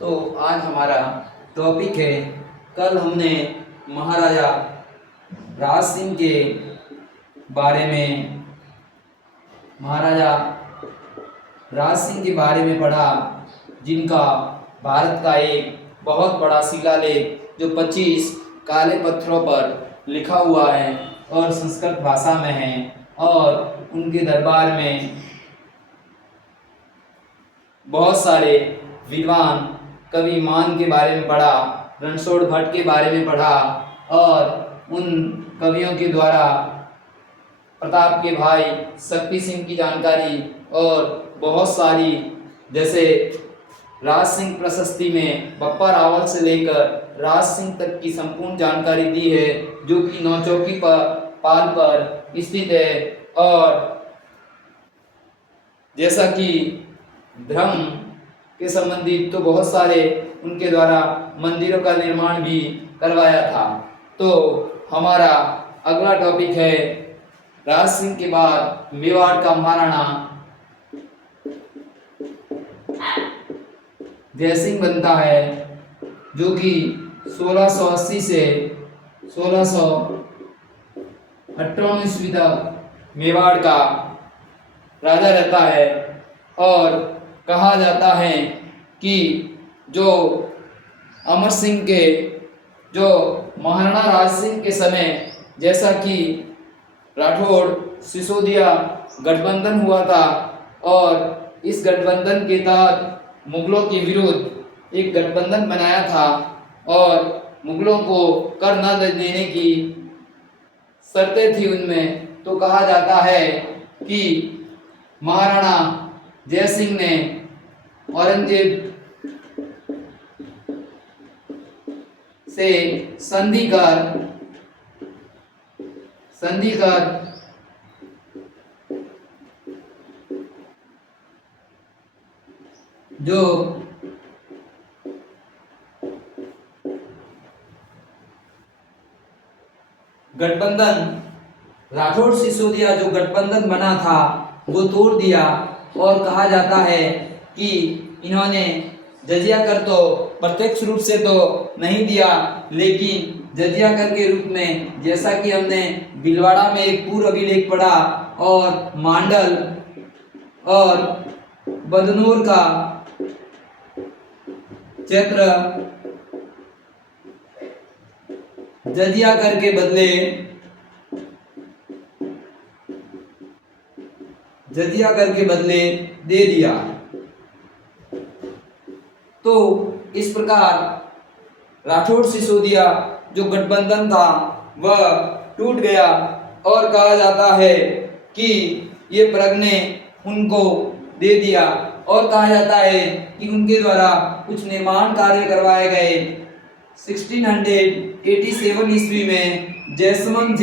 तो आज हमारा टॉपिक है, कल हमने महाराजा राज सिंह के बारे में पढ़ा, जिनका भारत का एक बहुत बड़ा शिलालेख जो 25 काले पत्थरों पर लिखा हुआ है और संस्कृत भाषा में है, और उनके दरबार में बहुत सारे विद्वान कवि मान के बारे में पढ़ा, रणछोड़ भट्ट के बारे में पढ़ा, और उन कवियों के द्वारा प्रताप के भाई शक्ति सिंह की जानकारी और बहुत सारी, जैसे राज सिंह प्रशस्ति में बप्पा रावल से लेकर राज सिंह तक की संपूर्ण जानकारी दी है, जो कि नौचौकी पर पाल पर स्थित है। और जैसा कि धर्म के संबंधित तो बहुत सारे उनके द्वारा मंदिरों का निर्माण भी करवाया था। तो हमारा अगला टॉपिक है, राज सिंह के बाद मेवाड़ का महाराणा जयसिंह बनता है, जो कि 1680 से 1658 ईस्वी तक मेवाड़ का राजा रहता है। और कहा जाता है कि जो अमर सिंह के, जो महाराणा राज सिंह के समय, जैसा कि राठौड़ सिसोदिया गठबंधन हुआ था, और इस गठबंधन के तहत मुगलों के विरुद्ध एक गठबंधन बनाया था, और मुगलों को कर न देने की शर्तें थी उनमें। तो कहा जाता है कि महाराणा जयसिंह ने औरंगजेब से संधि कर जो गठबंधन राठौड़ सिसोदिया जो गठबंधन बना था वो तोड़ दिया। और कहा जाता है कि इन्होंने जजिया कर तो प्रत्यक्ष रूप से तो नहीं दिया, लेकिन जजिया कर के रूप में, जैसा कि हमने भीलवाड़ा में एक पूर्व अभिलेख पढ़ा, और मांडल और बदनूर का क्षेत्र जजिया कर के बदले दे दिया। तो इस प्रकार राठौड़ सिसोदिया जो गठबंधन था वह टूट गया, और कहा जाता है कि ये प्रज्ञे उनको दे दिया। और कहा जाता है कि उनके द्वारा कुछ निर्माण कार्य करवाए गए। 1687 ईस्वी में जैसमंद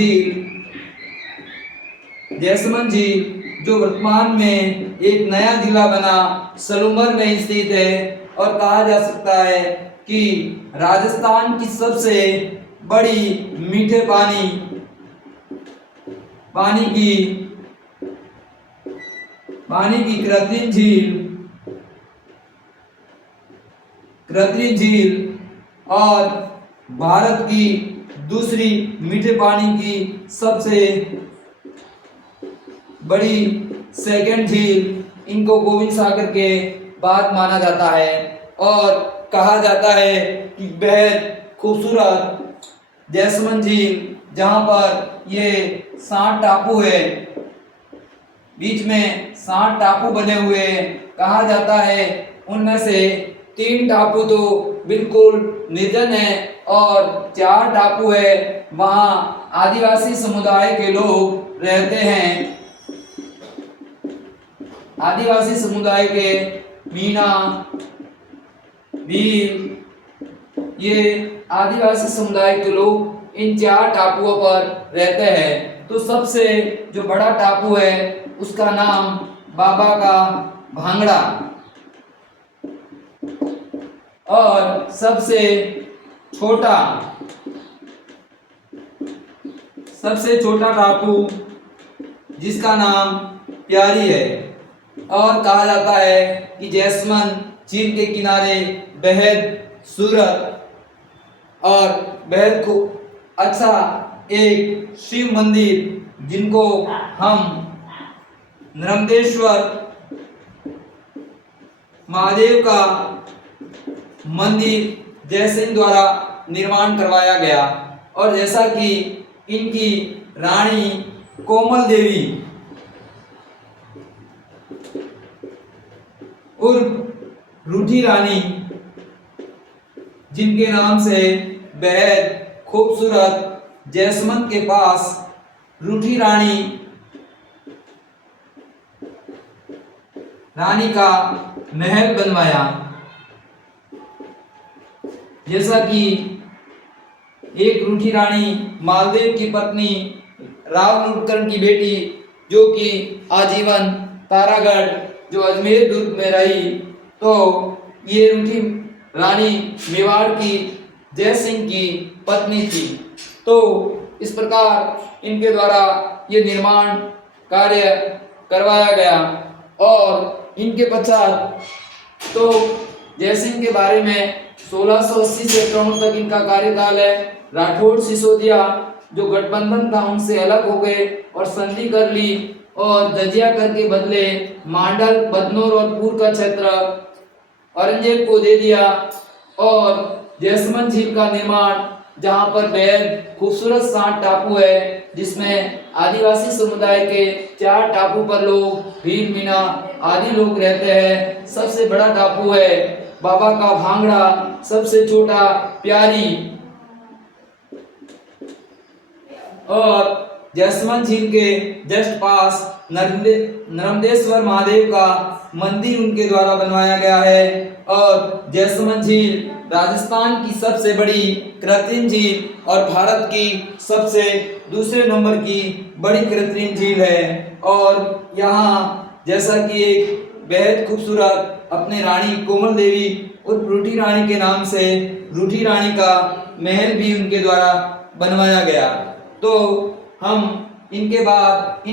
झील जो वर्तमान में एक नया जिला बना सलूमर में स्थित है, और कहा जा सकता है कि राजस्थान की सबसे बड़ी मीठे पानी की कृत्रिम झील और भारत की दूसरी मीठे पानी की सबसे बड़ी सेकंड झील, इनको गोविंद सागर के बाद माना जाता है। और कहा जाता है कि बेहद खूबसूरत जैसमंद झील, जहाँ पर ये 60 टापू है, बीच में 60 टापू बने हुए हैं। कहा जाता है उनमें से 3 टापू तो बिल्कुल निर्जन है, और 4 टापू है वहाँ आदिवासी समुदाय के लोग रहते हैं। आदिवासी समुदाय के मीणा, भील, ये आदिवासी समुदाय के लोग इन 4 टापुओं पर रहते हैं। तो सबसे जो बड़ा टापू है उसका नाम बाबा का भांगड़ा, और सबसे छोटा टापू जिसका नाम प्यारी है। और कहा जाता है कि जैसमंद झील के किनारे बेहद सूरत और बेहद खूब अच्छा एक शिव मंदिर जिनको हम नर्मदेश्वर महादेव का मंदिर जयसिंह द्वारा निर्माण करवाया गया। और जैसा कि इनकी रानी कोमल देवी उर्फ रूठी रानी, जिनके नाम से बेहद खूबसूरत जैसमंद के पास रूठी रानी का महल बनवाया। जैसा कि एक रूठी रानी मालदेव की पत्नी रावणकर्ण की बेटी, जो कि आजीवन तारागढ़ जो अजमेर दुर्ग में रही, तो ये रूठी रानी मेवाड़ की जयसिंह की पत्नी थी। तो इस प्रकार इनके द्वारा ये निर्माण कार्य करवाया गया। और इनके पश्चात तो जयसिंह के बारे में 1680 से 51 तक इनका कार्यकाल है। राठौड़ सिसोदिया जो गठबंधन था उनसे अलग हो गए और संधि कर ली और जजिया कर के बदले मांडल, बदनौर और पूर का क्षेत्र औरंगजेब को दे दिया। और जैसमंद झील का निर्माण, जहां पर बेहद खूबसूरत 7 टापू है, जिसमें आदिवासी समुदाय के 4 टापू पर लोग, भील, मीना आदि लोग रहते हैं। सबसे बड़ा टापू है बाबा का भांगड़ा, सबसे छोटा प्यारी। और जैसमंद झील के जस्ट पास नर्मदेश्वर महादेव का मंदिर उनके द्वारा बनवाया गया है। और जैसमंद झील राजस्थान की सबसे बड़ी कृत्रिम झील और भारत की सबसे दूसरे नंबर की बड़ी कृत्रिम झील है। और यहाँ जैसा कि एक बेहद खूबसूरत अपने रानी कोमल देवी और रूठी रानी के नाम से रूठी रानी का महल भी उनके द्वारा बनवाया गया। तो हम इनके बाद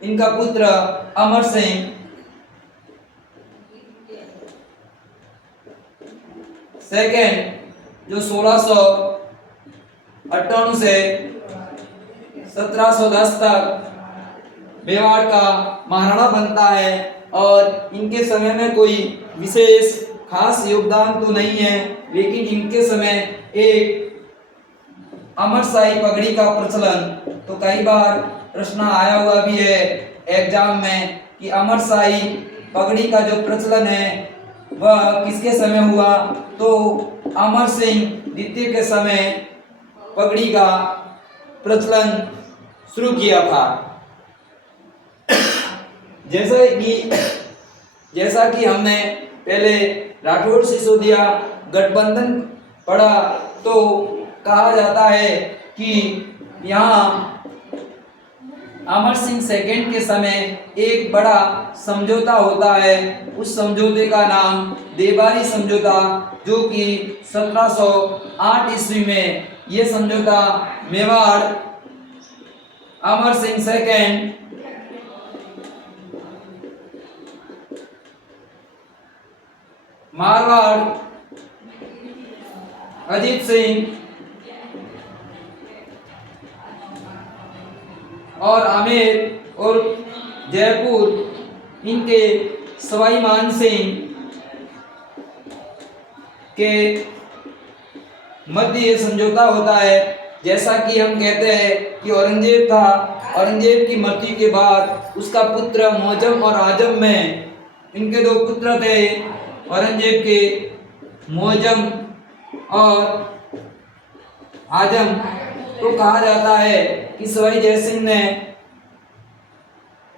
इनका पुत्र अमर सिंह सेकेंड, जो 1658 से 1710 तक मेवाड़ का महाराणा बनता है। और इनके समय में कोई विशेष खास योगदान तो नहीं है, लेकिन इनके समय एक अमरशाही पगड़ी का प्रचलन, तो कई बार प्रश्न आया हुआ भी है एग्जाम में कि अमरशाही पगड़ी का जो प्रचलन है वह किसके समय हुआ। तो अमर सिंह द्वितीय के समय पगड़ी का प्रचलन शुरू किया था। जैसा कि हमने पहले राठौड़ सिसोदिया गठबंधन पढ़ा, तो कहा जाता है कि यहाँ अमर सिंह सेकेंड के समय एक बड़ा समझौता होता है। उस समझौते का नाम देबारी समझौता, जो कि 1708 ईस्वी में ये समझौता मेवाड़ अमर सिंह सेकेंड मारवाड़ अजीत सिंह और आमेर और जयपुर, इनके सवाई मान सिंह के मध्य ये समझौता होता है। जैसा कि हम कहते हैं कि औरंगजेब था, औरंगजेब की मृत्यु के बाद उसका पुत्र मौजम और आजम में, इनके 2 पुत्र थे औरंगजेब के, मौजम और आजम। तो कहा जाता है कि सवाई जयसिंह ने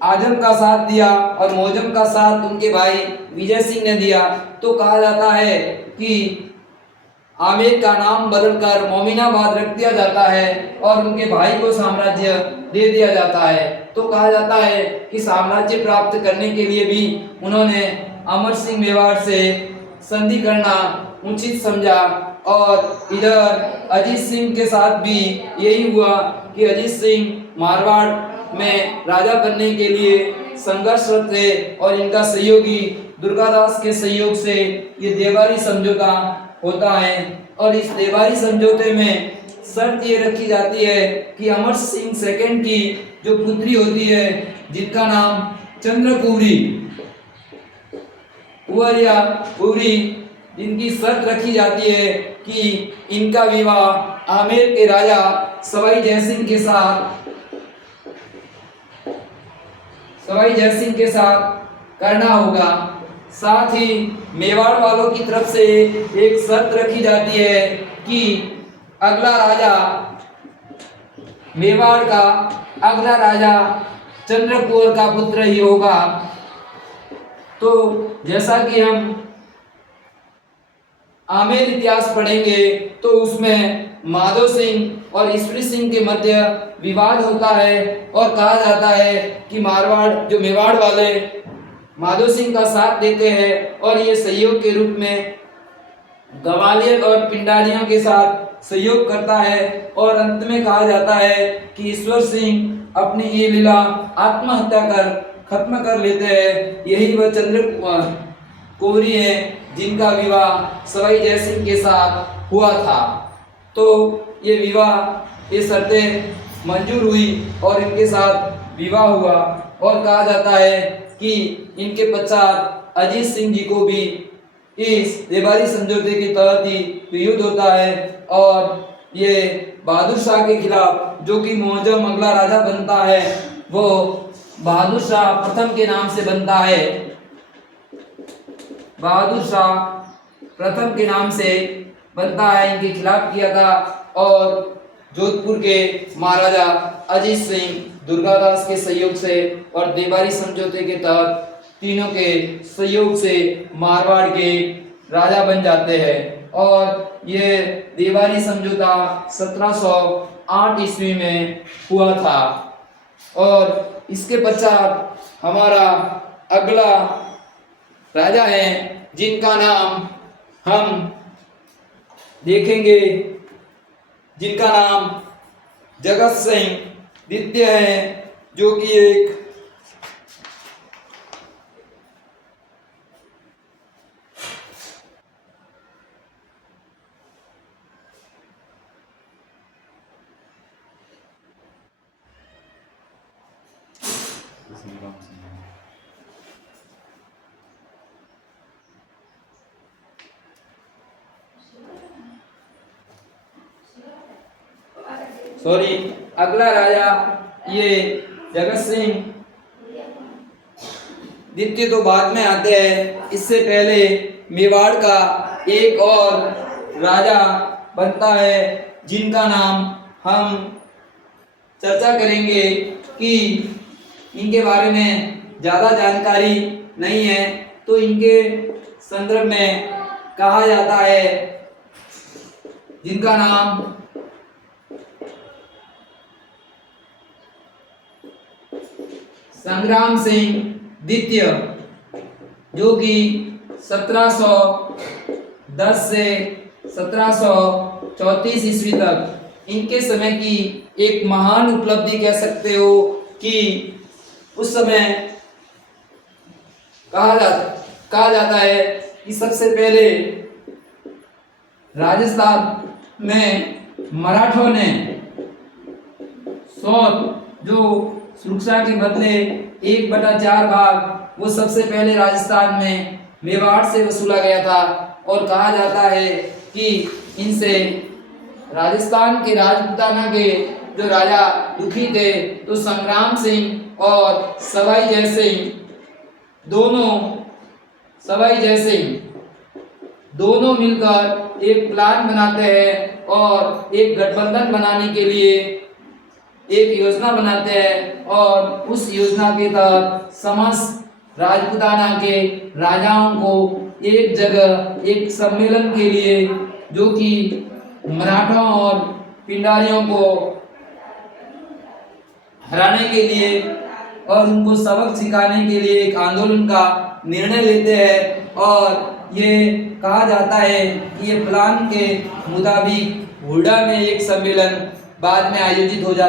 आजम का साथ दिया और मौजम का साथ उनके भाई विजय सिंह ने दिया। तो कहा जाता है कि आमेर का नाम बदलकर मोमिनाबाद रख दिया जाता है और उनके भाई को साम्राज्य दे दिया जाता है। तो कहा जाता है कि साम्राज्य प्राप्त करने के लिए भी उन्होंने अमर सिंह मेवाड़ से संधि करना उचित समझा। और इधर अजीत सिंह के साथ भी यही हुआ कि अजीत सिंह मारवाड़ में राजा बनने के लिए संघर्षरत थे और इनका सहयोगी दुर्गादास के सहयोग से ये देवारी समझौता होता है। और इस देवारी समझौते में शर्त ये रखी जाती है कि अमर सिंह सेकंड की जो पुत्री होती है, जिनका नाम चंद्रकुवरी कुंवर या कुंवरी, जिनकी शर्त रखी जाती है कि इनका विवाह आमेर के राजा सवाई जयसिंह के साथ करना होगा। साथ ही मेवाड़ वालों की तरफ से एक शर्त रखी जाती है कि मेवाड़ का अगला राजा चंद्रकुंवर का पुत्र ही होगा। तो जैसा कि हम आमेर इतिहास पढ़ेंगे तो उसमें माधो सिंह और ईश्वरी सिंह के मध्य विवाद होता है और कहा जाता है कि मेवाड़ वाले माधो सिंह का साथ देते हैं और ये सहयोग के रूप में ग्वालियर और पिंडारियों के साथ सहयोग करता है। और अंत में कहा जाता है कि ईश्वर सिंह अपनी ये लीला आत्महत्या कर खत्म कर लेते हैं। यही वह चंद्रकुंवरी है जिनका विवाह सवाई जयसिंह के साथ हुआ था। तो ये विवाह, ये शर्तें मंजूर हुई और इनके साथ विवाह हुआ। और कहा जाता है कि इनके पश्चात अजीत सिंह जी को भी इस देवारी समझौते के तहत ही युद्ध होता है और ये बहादुर शाह के खिलाफ, जो कि मुअज्जम अगला राजा बनता है, वो बहादुर शाह प्रथम के नाम से बनता है। बहादुर शाह प्रथम के नाम से बनता है, इनके खिलाफ किया था। और जोधपुर के महाराजा अजीत सिंह दुर्गादास के सहयोग से और देवारी समझौते के तहत तीनों के सहयोग से मारवाड़ के राजा बन जाते हैं। और ये देवारी समझौता 1708 ईस्वी में हुआ था। और इसके पश्चात हमारा अगला राजा है जिनका नाम हम देखेंगे, जिनका नाम जगत सिंह द्वितीय है, जो कि एक अगला राजा ये जगत सिंह द्वितीय तो बाद में आते हैं। इससे पहले मेवाड़ का एक और राजा बनता है जिनका नाम हम चर्चा करेंगे कि इनके बारे में ज़्यादा जानकारी नहीं है, तो इनके संदर्भ में कहा जाता है, जिनका नाम संग्राम सिंह द्वितीय, जो कि 1710 से 1734 ईस्वी तक इनके समय की एक महान उपलब्धि कह सकते हो कि उस समय कहा जाता है कि सबसे पहले राजस्थान में मराठों ने जो सुरक्षा के बदले 1/4 भाग वो सबसे पहले राजस्थान में मेवाड़ से वसूला गया था। और कहा जाता है कि इनसे राजस्थान के राजपूताना के जो राजा दुखी थे, तो संग्राम सिंह और सवाई जयसिंह दोनों मिलकर एक प्लान बनाते हैं और एक गठबंधन बनाने के लिए एक योजना बनाते हैं। और उस योजना के तहत समस्त राजपूताना के राजाओं को एक जगह एक सम्मेलन के लिए, जो कि मराठों और पिंडारियों को हराने के लिए और उनको सबक सिखाने के लिए एक आंदोलन का निर्णय लेते हैं। और ये कहा जाता है कि ये प्लान के मुताबिक हुडा में एक सम्मेलन बाद में आयोजित होता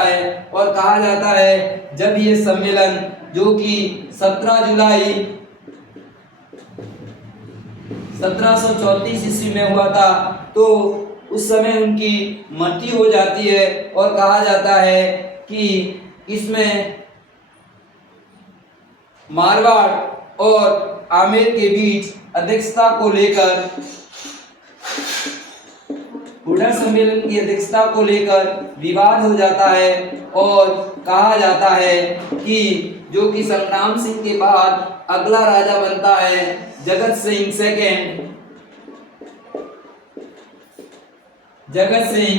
है। और कहा जाता है जब ये सम्मेलन, जो कि 17 जुलाई 1734 ईस्वी में हुआ था। तो उस समय उनकी मृत्यु हो जाती है और कहा जाता है कि इसमें मारवाड़ और आमेर के बीच अध्यक्षता को लेकर, हुडा सम्मेलन की अध्यक्षता को लेकर विवाद हो जाता है और कहा जाता है कि जो कि संग्राम सिंह के बाद अगला राजा बनता है जगत सिंह सेकंड। जगत सिंह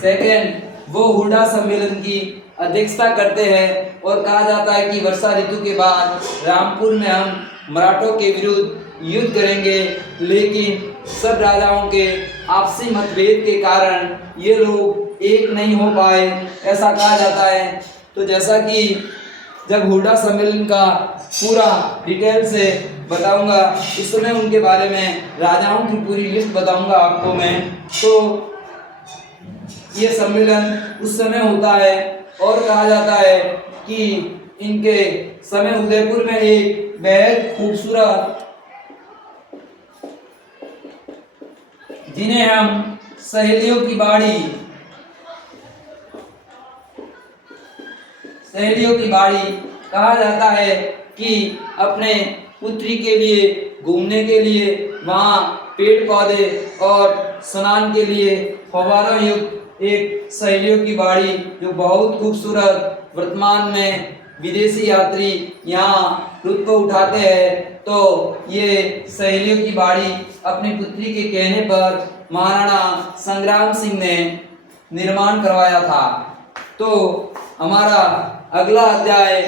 सेकंड वो हुडा सम्मेलन की अध्यक्षता करते हैं और कहा जाता है कि वर्षा ऋतु के बाद रामपुर में हम मराठों के विरुद्ध युद्ध करेंगे, लेकिन सब राजाओं के आपसी मतभेद के कारण ये लोग एक नहीं हो पाए, ऐसा कहा जाता है। तो जैसा कि जब हुडा सम्मेलन का पूरा डिटेल से बताऊंगा, इस समय उनके बारे में राजाओं की पूरी लिस्ट बताऊंगा आपको मैं। तो ये सम्मेलन उस समय होता है और कहा जाता है कि इनके समय उदयपुर में एक बेहद खूबसूरत, जिन्हें हम सहेलियों की बाड़ी कहा जाता है, कि अपने पुत्री के लिए घूमने के लिए वहाँ पेड़ पौधे और स्नान के लिए फव्वारों युक्त एक सहेलियों की बाड़ी जो बहुत खूबसूरत, वर्तमान में विदेशी यात्री यहाँ लुत्फ उठाते हैं। तो ये सहेलियों की बाड़ी अपनी पुत्री के कहने पर महाराणा संग्राम सिंह ने निर्माण करवाया था। तो हमारा अगला अध्याय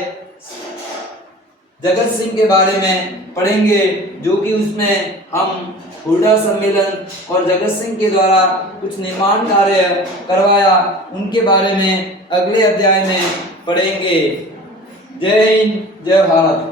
जगत सिंह के बारे में पढ़ेंगे, जो कि उसमें हम हुडा सम्मेलन और जगत सिंह के द्वारा कुछ निर्माण कार्य करवाया उनके बारे में अगले अध्याय में पढ़ेंगे। जय हिंद, जय भारत।